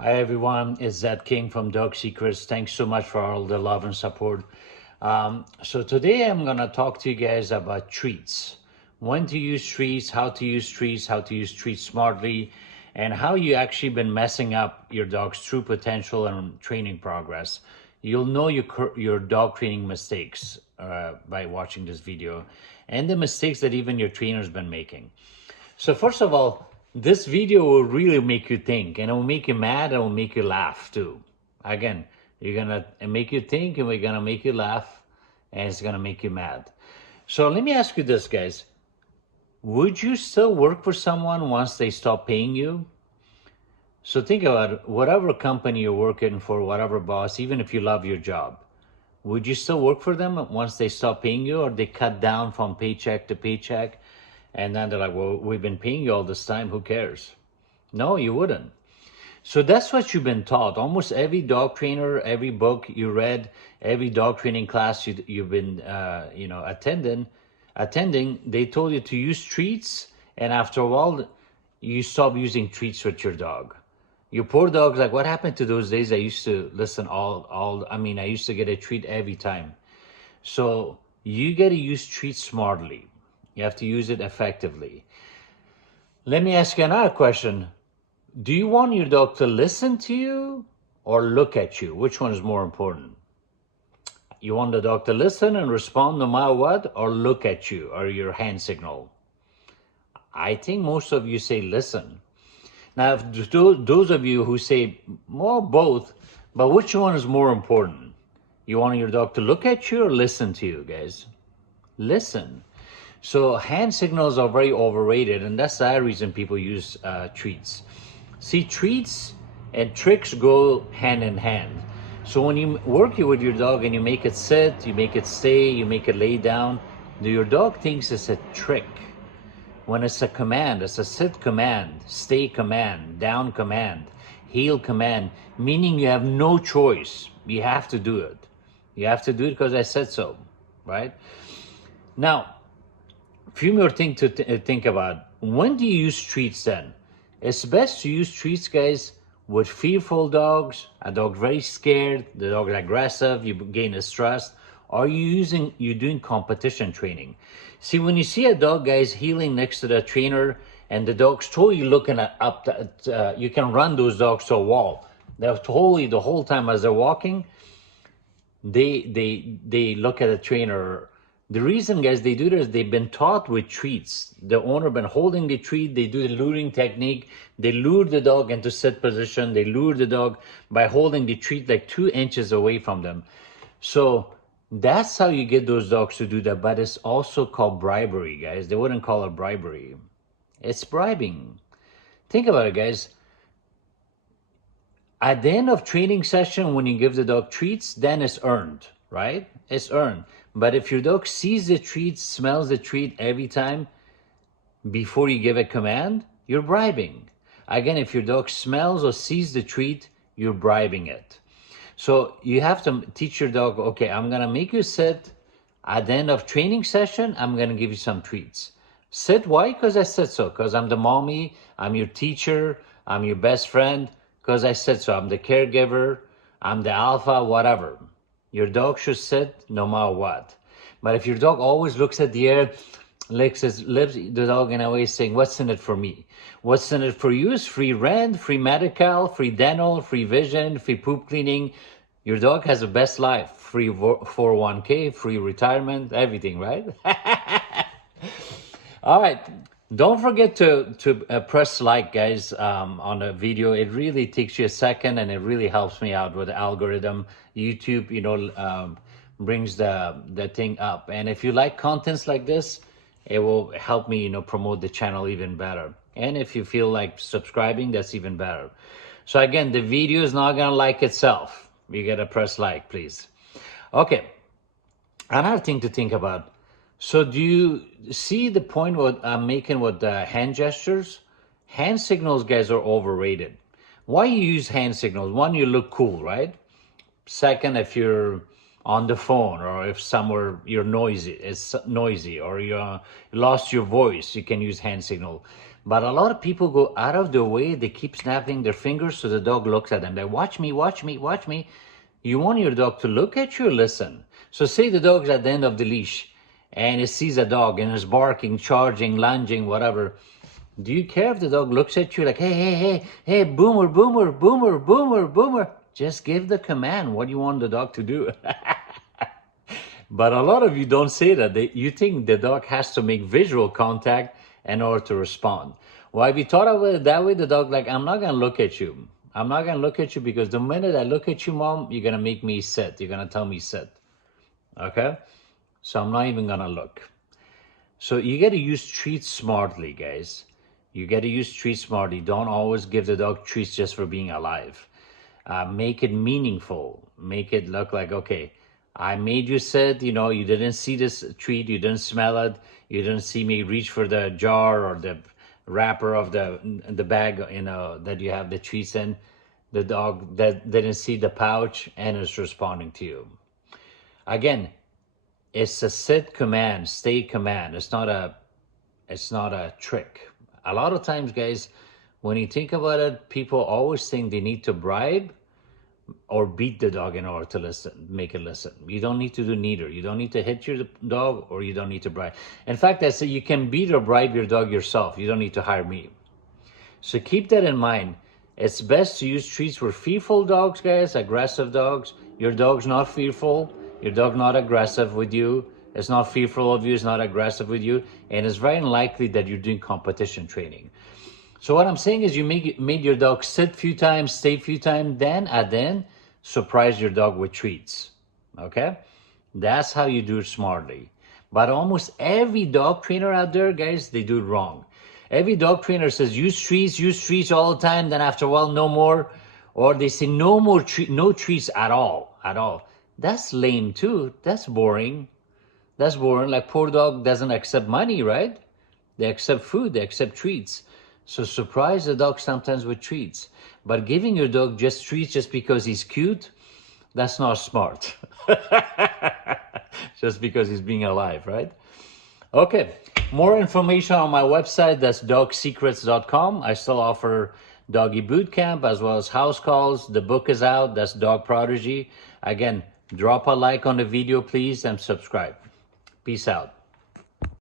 Hi everyone, it's Zedd King from Dog Secrets. Thanks so much for all the love and support. So today I'm gonna talk to you guys about treats. When to use treats, how to use treats, how to use treats smartly, and how you actually been messing up your dog's true potential and training progress. You'll know your dog training mistakes by watching this video, and the mistakes that even your trainer's been making. So first of all, this video will really make you think, and it will make you mad, and it will make you laugh too. Again, you're gonna make you think, and we're gonna make you laugh, and it's gonna make you mad. So let me ask you this, guys. Would you still work for someone once they stop paying you? So think about it. Whatever company you're working for, whatever boss, even if you love your job, would you still work for them once they stop paying you, or they cut down from paycheck to paycheck? And then they're like, well, we've been paying you all this time. Who cares? No, you wouldn't. So that's what you've been taught. Almost every dog trainer, every book you read, every dog training class you've been, attending, they told you to use treats. And after a while, you stop using treats with your dog. Your poor dog's like, what happened to those days I used to listen I used to get a treat every time. So you got to use treats smartly. You have to use it effectively. Let me ask you another question. Do you want your dog to listen to you or look at you? Which one is more important? You want the dog to listen and respond no matter what, or look at you or your hand signal? I think most of you say listen. Now, those of you who say, well, both, but which one is more important? You want your dog to look at you or listen to you, guys? Listen. So hand signals are very overrated, and that's the other reason people use treats. See, treats and tricks go hand in hand. So when you work with your dog and you make it sit, you make it stay, you make it lay down, your dog thinks it's a trick. When it's a command, it's a sit command, stay command, down command, heel command, meaning you have no choice. You have to do it. You have to do it because I said so, right? Now, few more things to think about. When do you use treats then? It's best to use treats, guys, with fearful dogs, a dog very scared, the dog is aggressive, you gain his trust, or you're doing competition training. See, when you see a dog, guys, heeling next to the trainer and the dog's totally looking up, you can run those dogs to a wall. They're totally, the whole time as they're walking, they look at the trainer. The reason, guys, they do this, they've been taught with treats. The owner been holding the treat, they do the luring technique, they lure the dog into sit position, they lure the dog by holding the treat like 2 inches away from them. So that's how you get those dogs to do that, but it's also called bribery, guys. They wouldn't call it bribery. It's bribing. Think about it, guys. At the end of training session, when you give the dog treats, then it's earned, right? It's earned. But if your dog sees the treat, smells the treat every time before you give a command, you're bribing. Again, if your dog smells or sees the treat, you're bribing it. So you have to teach your dog, okay, I'm gonna make you sit. At the end of training session, I'm gonna give you some treats. Sit, why? Because I said so. Because I'm the mommy, I'm your teacher, I'm your best friend. Because I said so. I'm the caregiver, I'm the alpha, whatever. Your dog should sit no matter what. But if your dog always looks at the air, licks his lips, the dog in a way is saying, what's in it for me? What's in it for you is free rent, free medical, free dental, free vision, free poop cleaning. Your dog has the best life. Free 401k, free retirement, everything, right? All right. Don't forget to press like, guys, on the video. It really takes you a second, and it really helps me out with the algorithm. YouTube, brings the thing up. And if you like contents like this, it will help me, promote the channel even better. And if you feel like subscribing, that's even better. So again, the video is not gonna like itself. You gotta press like, please. Okay, another thing to think about. So do you see the point what I'm making with the hand gestures? Hand signals, guys, are overrated. Why you use hand signals? One, you look cool, right? Second, if you're on the phone, or if somewhere it's noisy, or you lost your voice, you can use hand signal. But a lot of people go out of their way. They keep snapping their fingers so the dog looks at them. They watch me, watch me, watch me. You want your dog to look at you or listen. So say the dog's at the end of the leash and it sees a dog and is barking, charging, lunging, whatever. Do you care if the dog looks at you like, hey, hey, hey, hey, boomer, boomer, boomer, boomer, boomer? Just give the command what you want the dog to do. But a lot of you don't say that. You think the dog has to make visual contact in order to respond. Well, if you thought of it that way, the dog like, I'm not going to look at you. I'm not going to look at you because the minute I look at you, Mom, you're going to make me sit. You're going to tell me sit. Okay? So I'm not even going to look. So you got to use treats smartly, guys. You got to use treats smartly. Don't always give the dog treats just for being alive. Make it meaningful. Make it look like, okay, I made you sit, you know, you didn't see this treat, you didn't smell it, you didn't see me reach for the jar or the wrapper of the bag, you know, that you have the treats in. The dog that didn't see the pouch and is responding to you. Again, it's a sit command, stay command. It's not a trick. A lot of times, guys, when you think about it, people always think they need to bribe or beat the dog in order to listen, make it listen. You don't need to do neither. You don't need to hit your dog or you don't need to bribe. In fact, I say you can beat or bribe your dog yourself. You don't need to hire me. So keep that in mind. It's best to use treats for fearful dogs, guys, aggressive dogs. Your dog's not fearful. Your dog not aggressive with you. It's not fearful of you. It's not aggressive with you. And it's very unlikely that you're doing competition training. So what I'm saying is you made your dog sit a few times, stay a few times, then surprise your dog with treats. Okay? That's how you do it smartly. But almost every dog trainer out there, guys, they do it wrong. Every dog trainer says use treats all the time, then after a while no more. Or they say no treats at all. That's lame too. That's boring. That's boring. Like poor dog doesn't accept money, right? They accept food, they accept treats. So surprise the dog sometimes with treats. But giving your dog just treats just because he's cute, that's not smart. Just because he's being alive, right? Okay, more information on my website, that's dogsecrets.com. I still offer doggy boot camp as well as house calls. The book is out, that's Dog Prodigy. Again, drop a like on the video, please, and subscribe. Peace out.